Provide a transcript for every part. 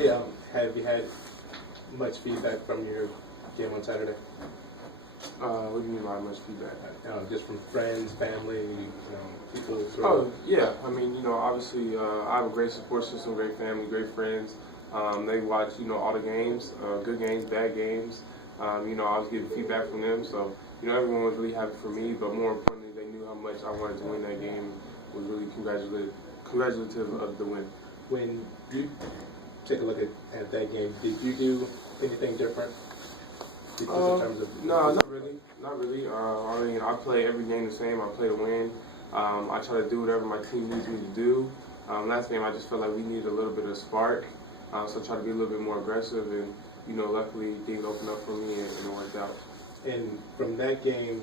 Hey, have you had much feedback from your game on Saturday? What do you mean by much feedback? Just from friends, family, people. Oh, yeah. I mean, obviously, I have a great support system, great family, great friends. They watch, all the games, good games, bad games. I was getting feedback from them, so, everyone was really happy for me, but more importantly, they knew how much I wanted to win that game. Was really congratulative of the win. When you take a look at that game, did you do anything different? In terms of no, not really. Not really. I mean, I play every game the same. I play to win. I try to do whatever my team needs me to do. Last game, I just felt like we needed a little bit of spark, so I tried to be a little bit more aggressive, and luckily things opened up for me and it worked out. And from that game,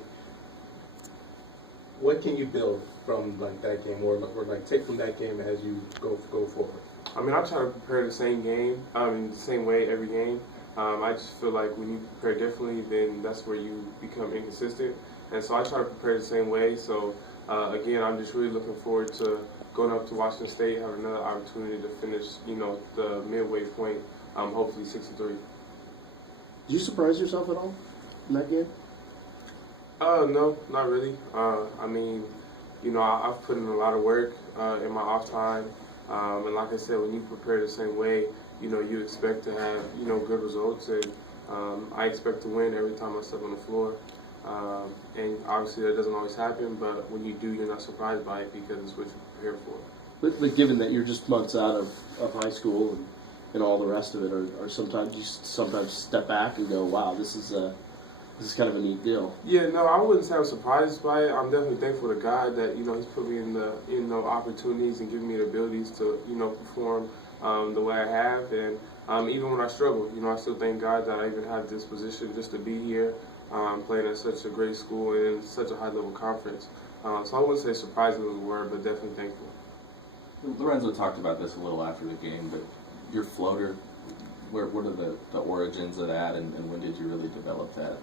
what can you build from that game, or take from that game as you go forward? I mean, I try to prepare the same game, the same way every game. I just feel like when you prepare differently, then that's where you become inconsistent. And so I try to prepare the same way. So again, I'm just really looking forward to going up to Washington State, having another opportunity to finish, the midway point, hopefully 6-3. Did you surprise yourself at all in that game? No, not really. I mean, I've put in a lot of work in my off time. And like I said, when you prepare the same way, you expect to have, good results. And I expect to win every time I step on the floor. And obviously that doesn't always happen, but when you do, you're not surprised by it because it's what you prepare for. But given that you're just months out of high school and all the rest of it, or sometimes you step back and go, wow, this is kind of a neat deal. Yeah, no, I wouldn't say I'm surprised by it. I'm definitely thankful to God that, He's put me in the, opportunities and given me the abilities to, perform the way I have. And even when I struggle, I still thank God that I even have this position just to be here, playing at such a great school and in such a high-level conference. So I wouldn't say surprised was a word, but definitely thankful. Lorenzo talked about this a little after the game, but your floater, what are the origins of that, and when did you really develop that?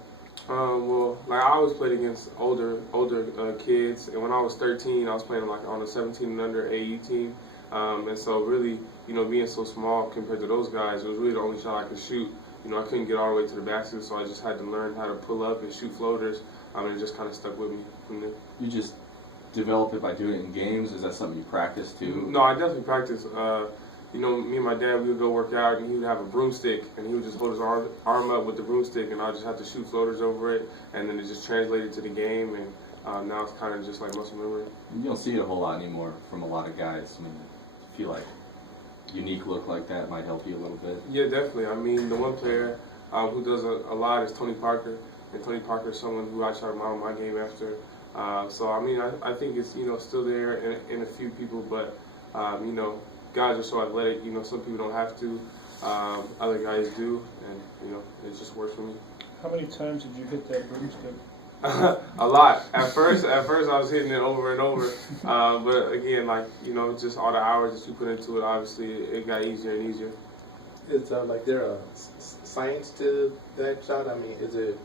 Well, I always played against older kids, and when I was 13, I was playing on a 17 and under AE team, and so really, being so small compared to those guys, it was really the only shot I could shoot. I couldn't get all the way to the basket, so I just had to learn how to pull up and shoot floaters, and it just kind of stuck with me from there. You just develop it by doing it in games? Is that something you practice too? No, I definitely practice. Me and my dad, we would go work out, and he would have a broomstick, and he would just hold his arm up with the broomstick, and I just have to shoot floaters over it, and then it just translated to the game, and now it's kind of just like muscle memory. You don't see it a whole lot anymore from a lot of guys. I mean, I feel like unique look like that might help you a little bit. Yeah, definitely. I mean, the one player who does a lot is Tony Parker, and Tony Parker is someone who I try to model my game after. So, I mean, I think it's, still there in a few people, but, guys are so athletic, some people don't have to, other guys do, and, it just works for me. How many times did you hit that broomstick? A lot. At first I was hitting it over and over, but again, just all the hours that you put into it, obviously, it got easier and easier. Is there a science to that shot? I mean, is it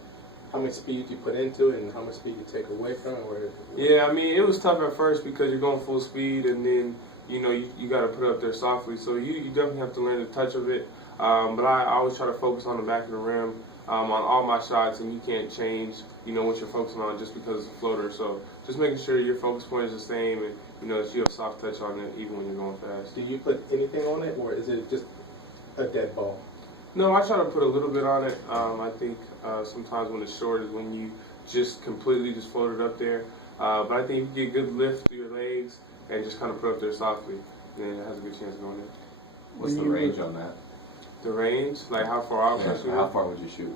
how much speed you put into it and how much speed you take away from it? Yeah, I mean, it was tough at first because you're going full speed, and then you got to put it up there softly. So you definitely have to learn the touch of it. But I always try to focus on the back of the rim on all my shots, and you can't change what you're focusing on just because it's a floater. So just making sure your focus point is the same, and that you have soft touch on it even when you're going fast. Do you put anything on it, or is it just a dead ball? No, I try to put a little bit on it. I think sometimes when it's short is when you just completely just float it up there. But I think if you get good lift through your legs and just kind of put it up there softly, then it has a good chance of going in. What's the range on that? The range? Like how far out? Yeah, how far would you shoot?